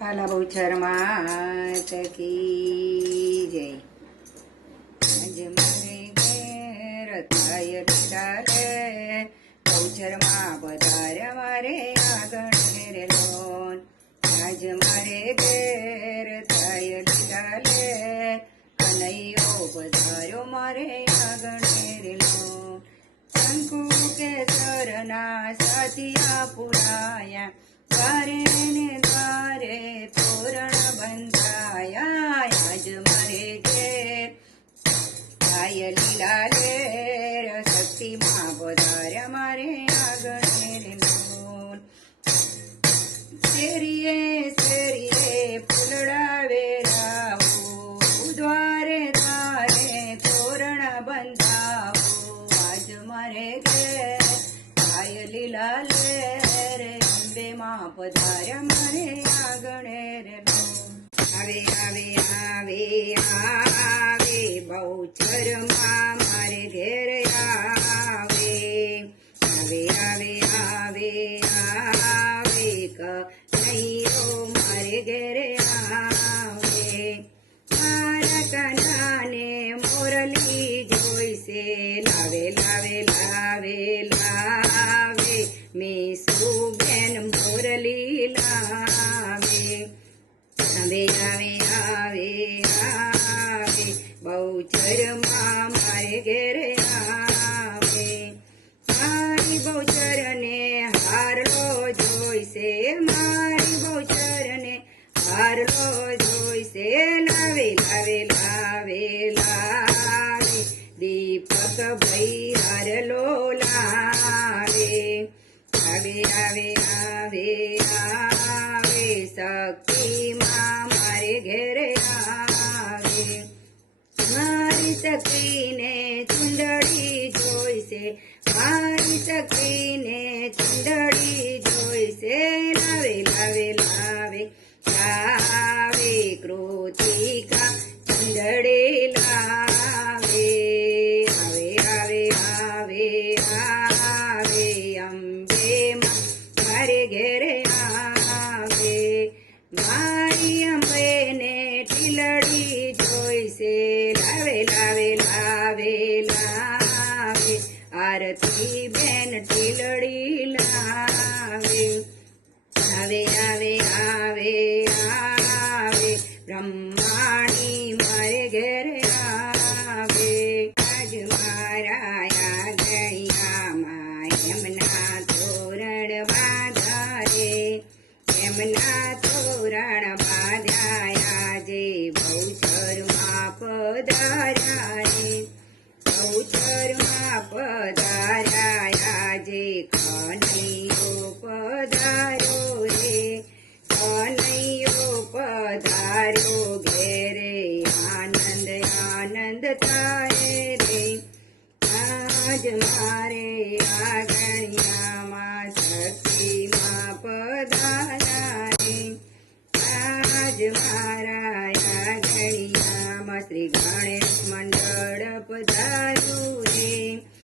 હાલા માત તકી જય. આજ મને ઘેર થાય લીલા રે વધારે મારે આગળ રે લોન આજ મારે ઘેર થાય ચાલે કનૈયો વધાર્યો મારે આગળ રે લોન શંકુ કેસરના સાતિયા પુરાયા દ્વારે ને દ્વારે તોરણ બંધાયા, આજ મારે ઘેર. થાય લીલા લેર શક્તિમાં વધારે મારે આગળ લોન શેરીએ શેરીએ ફૂલડાવે રાવો દ્વારે દ્વારે તોરણ બંધાવો, આજ મારે ઘેર. થાય લીલા રે અંબે માં પધાર્યા મારે આગળ રે આવે આવે આવે આવે આવે બહુચરમાં મારે ઘેર આવે આવે આવે આવે આવે કનૈયો જોઈશે, લાવે લાવે લાવે લાવે. મેં બેન મોરલી લાવે. આવે આવે આવે આવે. બહુચરમાં મારે ઘેરે આવે. મારી બહુચરને હારલો જોઈશે, મારી બહુચરને હારલો જોઈશે. લાવે લાવે લાવે. દીપક ભાઈ હારલો લાવે આવે આવે આવે આવે શક્તિમાં મારે ઘેરે આવે મારી સખીને ચુંદડી જોઈશે મારી સખીને ચુંદડી જોઈશે લાવે લાવે લાવે લાવે કૃતિકા ચુંદડી ઘેરે આવે મારી અંબેને ટીલડી જોઈશે લાવે લાવે લાવે લાવે. આરતી બેન ટીલડી લાવે. આવે આવે આવે આવે. બ્રહ્માણી મારે ઘેરે એમના તોરણ બાંધ્યા જે બહુચરમાં પધાર્યા રે બહુચરમાં પધાર્યા જે કનૈયો પધાર્યો રે કનૈયો પધાર્યો ઘેરે આનંદ આનંદ થાય રે આજ મારે આગણિયામાં મારા આગણિયામાં શ્રી ગણેશ મંડળ પધાર